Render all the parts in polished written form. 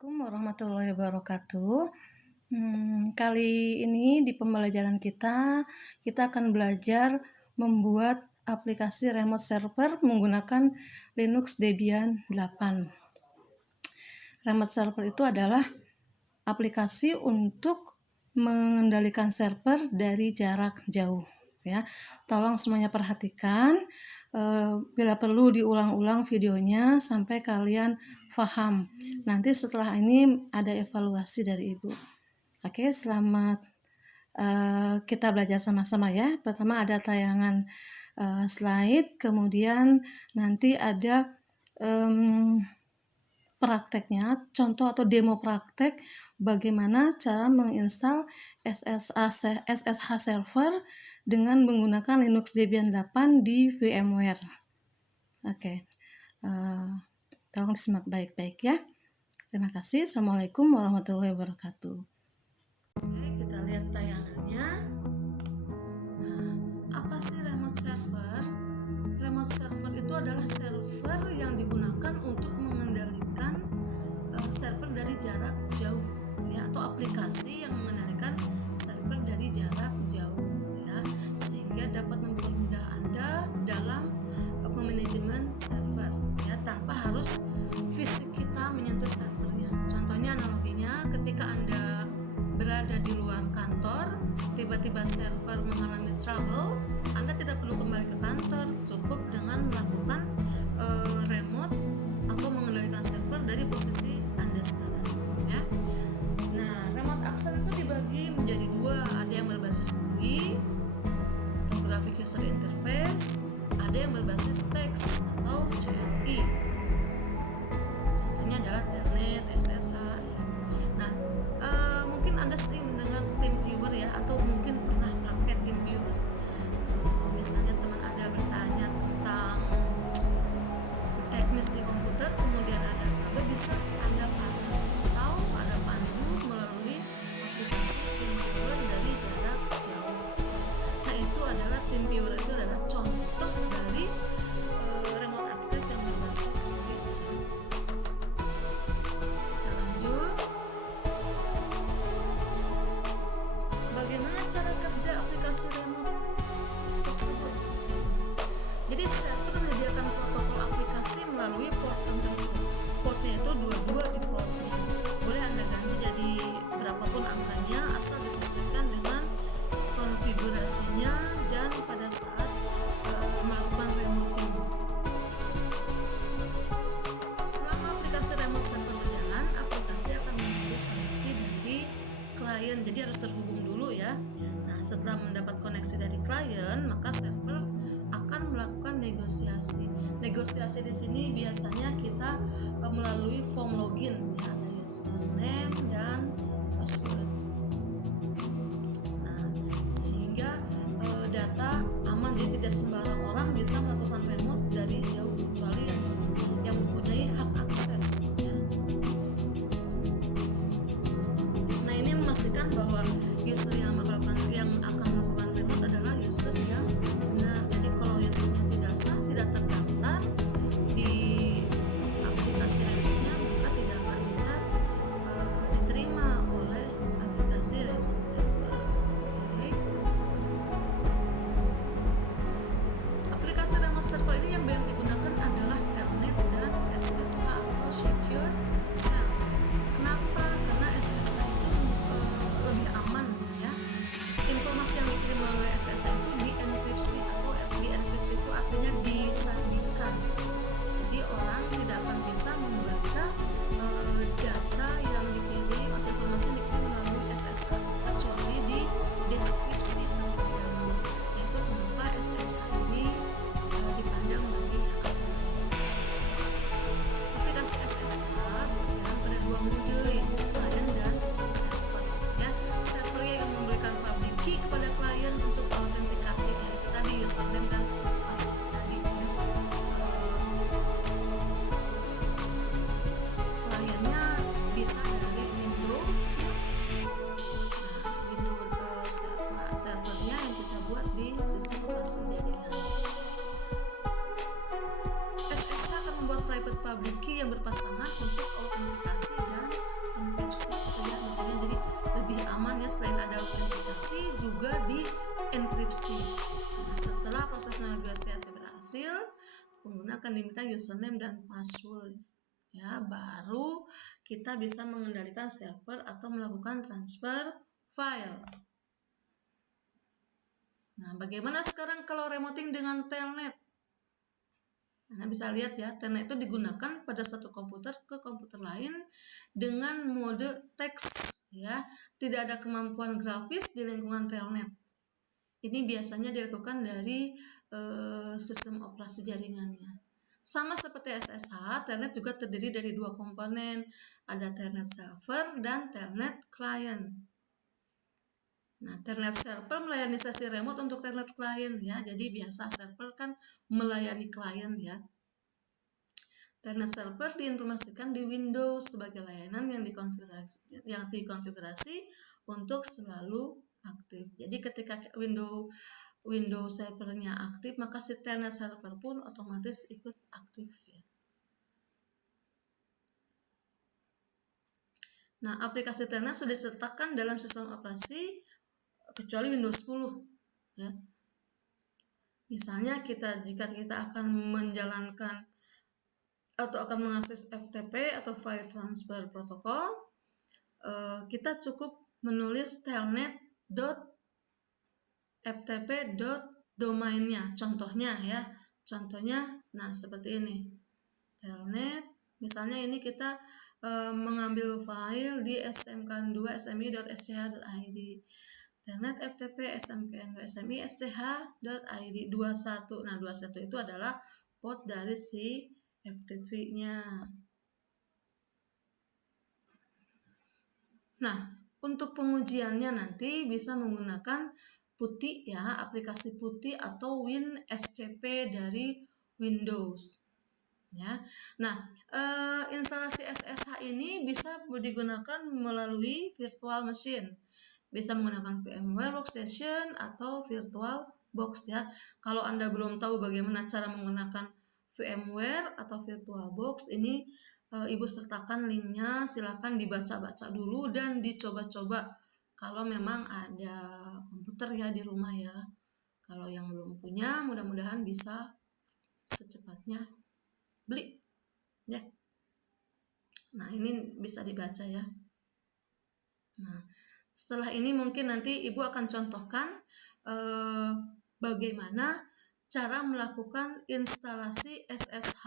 Assalamualaikum warahmatullahi wabarakatuh. Kali ini di pembelajaran kita akan belajar membuat aplikasi remote server menggunakan Linux Debian 8. Remote server itu adalah aplikasi untuk mengendalikan server dari jarak jauh. Ya, tolong semuanya perhatikan. Bila perlu diulang-ulang videonya sampai kalian paham. Nanti setelah ini ada evaluasi dari Ibu. Oke, selamat kita belajar sama-sama ya. Pertama ada tayangan slide, kemudian nanti ada prakteknya, contoh atau demo praktek bagaimana cara menginstal SSH server dengan menggunakan Linux Debian 8 di VMware. Oke, tolong disimak baik-baik ya. Terima kasih. Assalamualaikum warahmatullahi wabarakatuh. Oke, kita lihat tayangannya. Apa sih remote server? Remote server itu adalah server yang digunakan untuk mengendalikan server dari jarak jauh, ya, atau aplikasi yang mengendalikan server dari jarak jauh, ya, sehingga dapat mempermudah Anda dalam manajemen server, ya, tanpa harus fisik kita menyentuh servernya. Contohnya, analoginya, ketika Anda berada di luar kantor, tiba-tiba server mengalami trouble, Anda tidak perlu kembali ke kantor, cukup dengan melakukan remote atau mengendalikan server dari posisi Anda sekarang, ya. Nah, remote access itu dibagi menjadi dua, ada yang berbasis GUI atau Graphic User Interface, ada yang berbasis teks atau CLI. Contohnya adalah Telnet, SSH. Nah, mungkin Anda sering mendengar TeamViewer ya, atau mungkin pernah pakai TeamViewer. Misalnya teman Anda bertanya tentang teknis di komputer, kemudian ada trouble, bisa Anda pandu atau ada pandu melalui aplikasi TeamViewer dari jarak jauh. Nah, itu adalah TeamViewer, itu adalah contoh dari remote access yang berbasis GUI. Kita lanjut. Bagaimana cara kerja aplikasi remote tersebut? Jadi server menyediakan protokol aplikasi melalui port tertentu. Portnya itu 22 defaultnya. Boleh Anda ganti jadi berapapun angkanya asal disesuaikan dengan konfigurasinya dan pada saat melakukan remoting. Selama aplikasi remote server berjalan, aplikasi akan menunggu koneksi dari klien. Jadi harus terhubung dulu ya. Nah, setelah mendapat koneksi dari klien, maka server akan melakukan negosiasi. Negosiasi di sini biasanya kita melalui form login, ya, ada username dan password. Nah, sehingga data aman, jadi tidak sembarang orang bisa melakukan remote dari jauh kecuali yang mempunyai hak akses, ya. Nah, ini memastikan bahwa user yang akan melakukan remote adalah user yang benar. Jadi kalau usernya tidak sah, tidak terdaftar di aplikasi remote-nya, maka tidak akan bisa username dan password. Ya, baru kita bisa mengendalikan server atau melakukan transfer file. Nah, bagaimana sekarang kalau remoting dengan telnet? Anda bisa lihat ya, telnet itu digunakan pada satu komputer ke komputer lain dengan mode teks, ya. Tidak ada kemampuan grafis di lingkungan telnet. Ini biasanya dilakukan dari sistem operasi jaringannya. Sama seperti SSH, telnet juga terdiri dari dua komponen, ada telnet server dan telnet client. Nah, telnet server melayani sesi remote untuk telnet client ya. Jadi biasa server kan melayani client ya. Telnet server diinformasikan di Windows sebagai layanan yang dikonfigurasi untuk selalu aktif. Jadi ketika Windows servernya aktif, maka si telnet server pun otomatis ikut aktif ya. Nah, aplikasi telnet sudah disertakan dalam sistem operasi kecuali Windows 10 ya. Misalnya jika kita akan menjalankan atau akan mengakses FTP atau File Transfer Protocol, kita cukup menulis telnet.ftp.domainnya, contohnya ya. Contohnya, nah seperti ini. Telnet, misalnya ini kita mengambil file di smkn2smi.sch.id. Telnet ftp smkn2smi.sch.id 21. Nah, 21 itu adalah port dari si FTP-nya. Nah, untuk pengujiannya nanti bisa menggunakan PuTTY ya, aplikasi PuTTY atau WinSCP dari Windows. Ya. Nah, instalasi SSH ini bisa digunakan melalui virtual machine. Bisa menggunakan VMware Workstation atau VirtualBox ya. Kalau Anda belum tahu bagaimana cara menggunakan VMware atau VirtualBox, ini Ibu sertakan linknya, silakan dibaca-baca dulu dan dicoba-coba kalau memang ada komputer ya di rumah ya. Kalau yang belum punya, mudah-mudahan bisa secepatnya beli ya. Nah, ini bisa dibaca ya. Nah, setelah ini mungkin nanti Ibu akan contohkan bagaimana cara melakukan instalasi SSH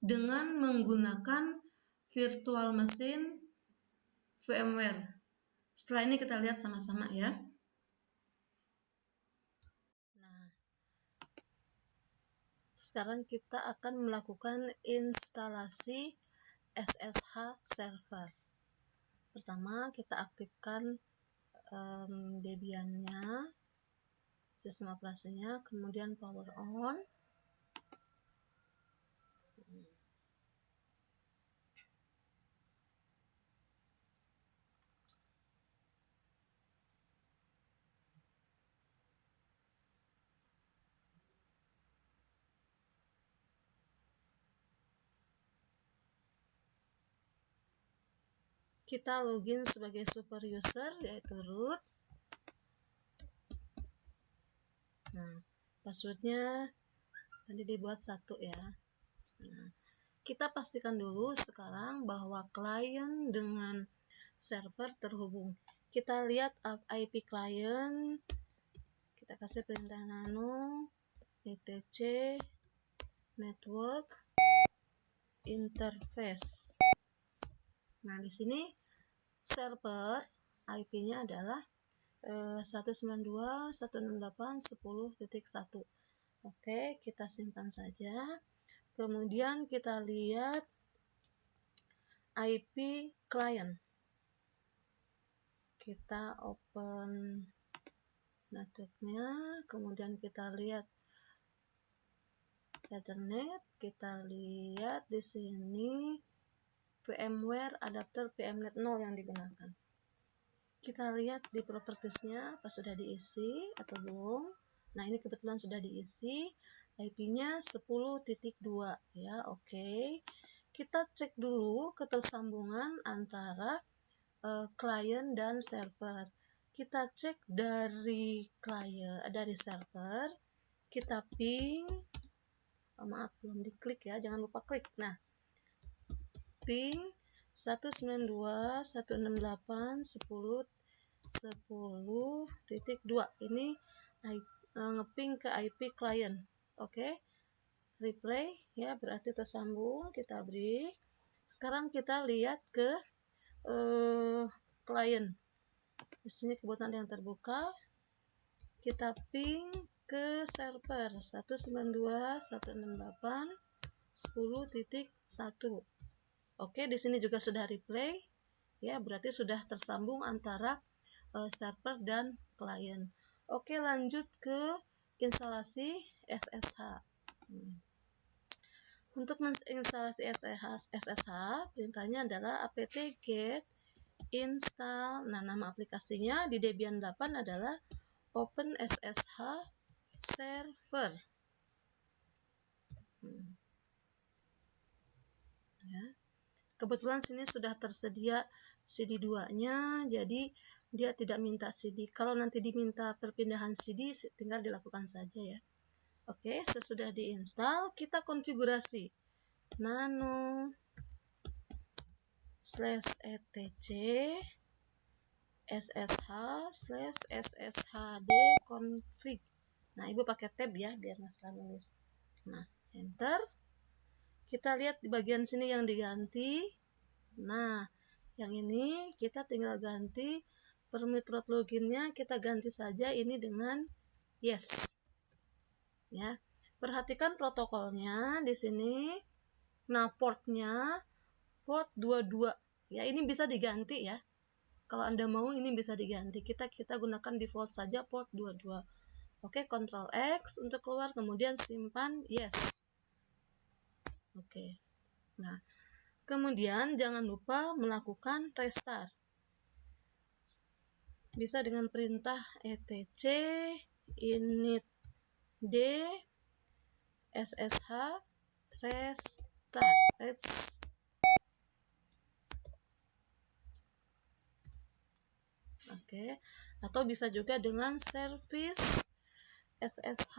dengan menggunakan virtual machine VMware. Setelah ini kita lihat sama-sama ya. Nah, sekarang kita akan melakukan instalasi SSH server. Pertama, kita aktifkan Debian-nya, sistem operasinya, kemudian power on. Kita login sebagai super user yaitu root. Nah, passwordnya tadi dibuat 1 ya. Nah, kita pastikan dulu sekarang bahwa klien dengan server terhubung. Kita lihat IP klien, kita kasih perintah nano etc network interface. Nah, di sini server IP-nya adalah 192.168.10.1. Oke, kita simpan saja. Kemudian kita lihat IP client. Kita open networknya, kemudian kita lihat Ethernet. Kita lihat di sini VMware adapter VMnet 0 yang digunakan. Kita lihat di propertiesnya apa sudah diisi atau belum. Nah, ini kebetulan sudah diisi. IP-nya 10.2 ya. Oke. Kita cek dulu ketersambungan antara klien dan server. Kita cek dari server, kita ping maaf belum diklik ya, jangan lupa klik. Nah, ping 192.168.10.10.2 ini ngeping ke IP client. Oke. Replay ya, berarti tersambung, kita break. Sekarang kita lihat ke client. Di sini kebutuhan yang terbuka. Kita ping ke server 192.168.10.1. Oke, di sini juga sudah replay. Ya, berarti sudah tersambung antara server dan klien. Oke, lanjut ke instalasi SSH. Untuk menginstalasi SSH, perintahnya adalah apt-get install. Nah, nama aplikasinya di Debian 8 adalah OpenSSH Server. Ya. Kebetulan sini sudah tersedia CD2-nya, jadi dia tidak minta CD. Kalau nanti diminta perpindahan CD, tinggal dilakukan saja ya. Oke, sesudah diinstal, kita konfigurasi nano /etc ssh/sshd config. Nah, Ibu pakai tab ya, biar nggak salah nulis. Nah, enter. Kita lihat di bagian sini yang diganti. Nah, yang ini kita tinggal ganti permit root loginnya, kita ganti saja ini dengan yes. Ya, perhatikan protokolnya di sini. Nah, portnya port 22. Ya, ini bisa diganti ya. Kalau Anda mau ini bisa diganti. Kita gunakan default saja port 22. Oke, Ctrl X untuk keluar, kemudian simpan yes. Oke. Nah, kemudian jangan lupa melakukan restart. Bisa dengan perintah etc init d ssh restart. Oke, atau bisa juga dengan service ssh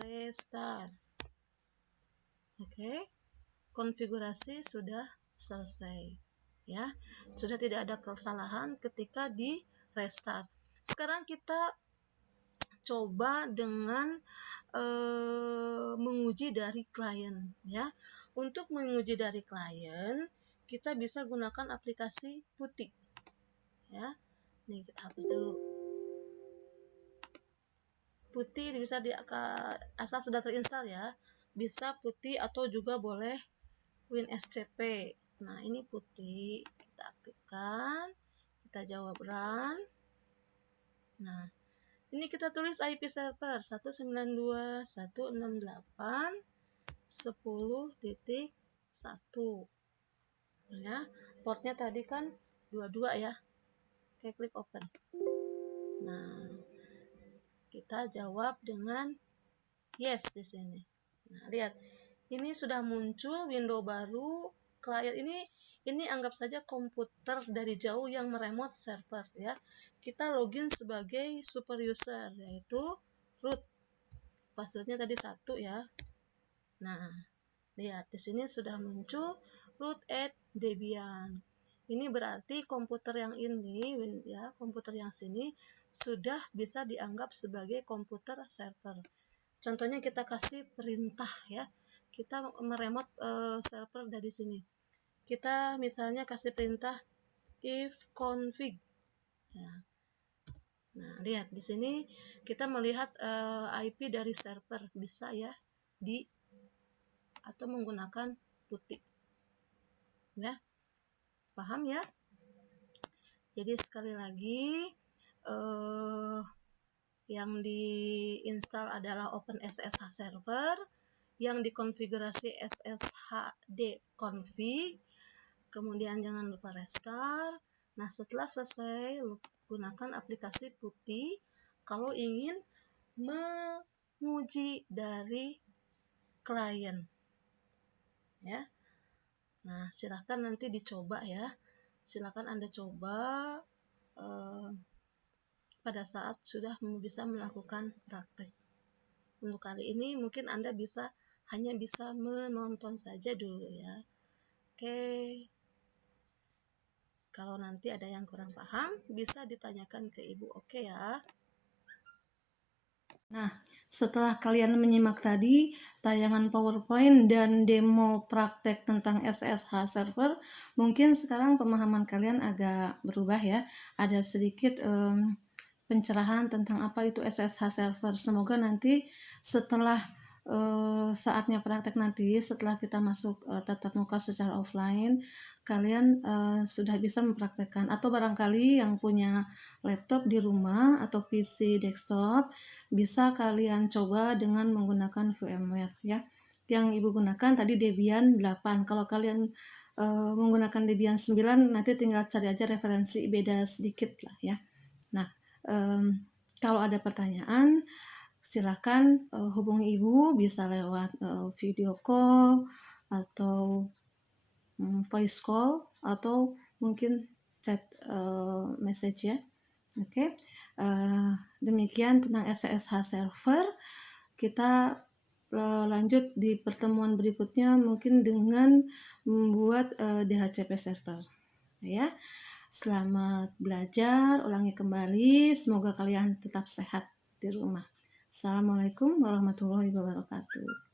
restart. Oke, konfigurasi sudah selesai ya, sudah tidak ada kesalahan ketika di restart. Sekarang kita coba dengan menguji dari klien ya. Untuk menguji dari klien, kita bisa gunakan aplikasi PuTTY ya. Nih, kita hapus dulu. PuTTY bisa asal sudah terinstall ya. Bisa PuTTY atau juga boleh WinSCP. Nah, ini PuTTY, kita aktifkan, kita jawab run. Nah, ini kita tulis IP server 192.168.10.1 ya. Portnya tadi kan 22 ya. Oke, klik open. Nah, kita jawab dengan yes di sini. Nah, lihat. Ini sudah muncul window baru klien. Ini anggap saja komputer dari jauh yang meremote server ya. Kita login sebagai super user, yaitu root. Passwordnya tadi 1 ya. Nah, lihat di sini sudah muncul root at Debian. Ini berarti komputer yang ini ya, komputer yang sini sudah bisa dianggap sebagai komputer server. Contohnya kita kasih perintah ya. Kita meremote server dari sini. Kita misalnya kasih perintah if config. Ya. Nah, lihat di sini kita melihat IP dari server bisa ya atau menggunakan PuTTY. Ya. Paham ya? Jadi sekali lagi yang diinstal adalah OpenSSH server, yang dikonfigurasi sshd config, kemudian jangan lupa restart. Nah, setelah selesai, gunakan aplikasi PuTTY kalau ingin menguji dari klien ya. Nah, silahkan nanti dicoba ya. Silahkan Anda coba pada saat sudah bisa melakukan praktek. Untuk kali ini mungkin Anda hanya bisa menonton saja dulu ya. Oke. Kalau nanti ada yang kurang paham, bisa ditanyakan ke Ibu. Oke ya. Nah, setelah kalian menyimak tadi tayangan PowerPoint dan demo praktek tentang SSH server, mungkin sekarang pemahaman kalian agak berubah ya. Ada sedikit pencerahan tentang apa itu SSH server. Semoga nanti setelah saatnya praktek nanti, setelah kita masuk tatap muka secara offline, kalian sudah bisa mempraktekkan. Atau barangkali yang punya laptop di rumah atau PC desktop, bisa kalian coba dengan menggunakan VMware ya. Yang Ibu gunakan tadi Debian 8. Kalau kalian menggunakan Debian 9, nanti tinggal cari aja referensi, beda sedikit lah ya. Nah, kalau ada pertanyaan, silakan hubungi Ibu, bisa lewat video call atau voice call atau mungkin chat message ya. Oke. Demikian tentang SSH server. Kita lanjut di pertemuan berikutnya mungkin dengan membuat DHCP server ya. Selamat belajar, ulangi kembali, semoga kalian tetap sehat di rumah. Assalamualaikum warahmatullahi wabarakatuh.